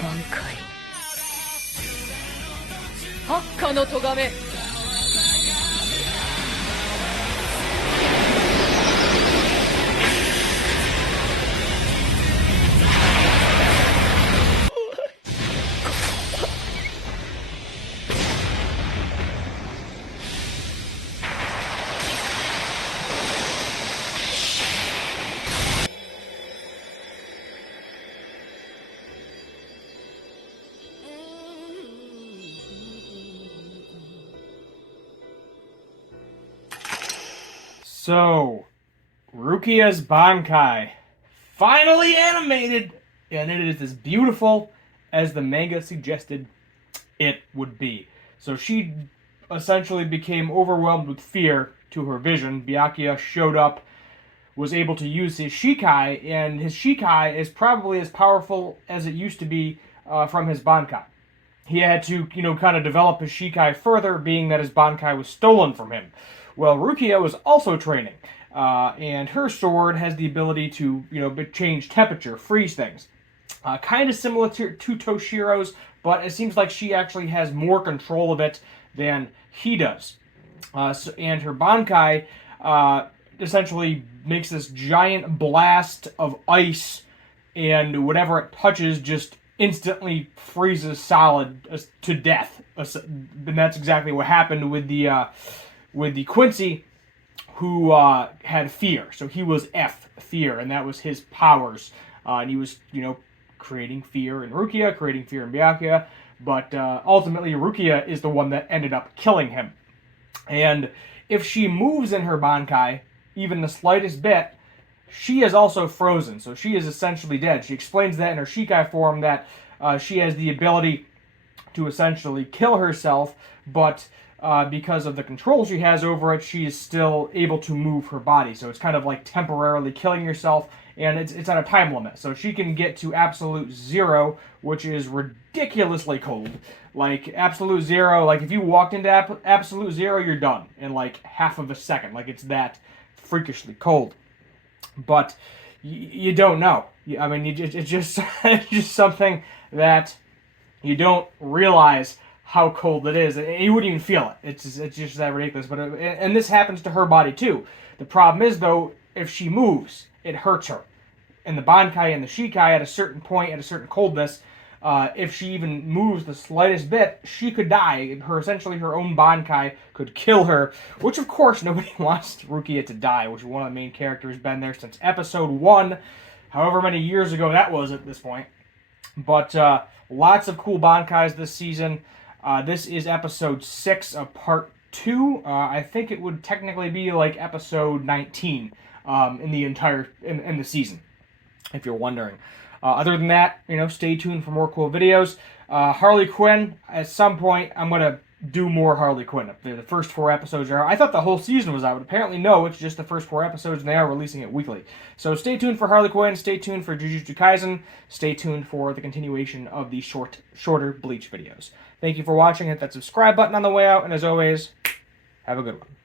Bankai. 八下の咎め。So, Rukia's Bankai, finally animated, and it is as beautiful as the manga suggested it would be. So she essentially became overwhelmed with fear to her vision. Byakuya showed up, was able to use his Shikai, and his Shikai is probably as powerful as it used to be from his Bankai. He had to, kind of develop his Shikai further, being that his Bankai was stolen from him. Well, Rukia was also training, and her sword has the ability to, change temperature, freeze things. Kind of similar to Toshiro's, but it seems like she actually has more control of it than he does. And her Bankai essentially makes this giant blast of ice, and whatever it touches just instantly freezes solid to death. And that's exactly what happened with the Quincy, who had fear. So he was fear, and that was his powers. And he was, creating fear in Rukia, creating fear in Byakuya. But ultimately, Rukia is the one that ended up killing him. And if she moves in her Bankai, even the slightest bit, she is also frozen. So she is essentially dead. She explains that in her Shikai form that she has the ability to essentially kill herself, but because of the control she has over it, she is still able to move her body. So it's kind of like temporarily killing yourself, and it's at a time limit. So she can get to absolute zero, which is ridiculously cold. Like, absolute zero, like if you walked into absolute zero, you're done in like half of a second. Like, it's that freakishly cold. But you don't know. I mean, it's just it's just something that you don't realize how cold it is. You wouldn't even feel it. It's just that ridiculous. But and this happens to her body too. The problem is though, if she moves, it hurts her. And the Bankai and the Shikai at a certain point, at a certain coldness, if she even moves the slightest bit, she could die. Essentially her own Bankai could kill her, which of course nobody wants Rukia to die, which is one of the main characters, been there since episode 1, however many years ago that was at this point. But lots of cool Bankais this season. This is episode 6 of part 2. I think it would technically be like episode 19 in the entire in the season, if you're wondering. Other than that, stay tuned for more cool videos. Harley Quinn, at some point, I'm going to do more Harley Quinn. The first 4 episodes are out. I thought the whole season was out, but apparently no, it's just the first 4 episodes, and they are releasing it weekly. So stay tuned for Harley Quinn, stay tuned for Jujutsu Kaisen, stay tuned for the continuation of the shorter Bleach videos. Thank you for watching. Hit that subscribe button on the way out, and as always, have a good one.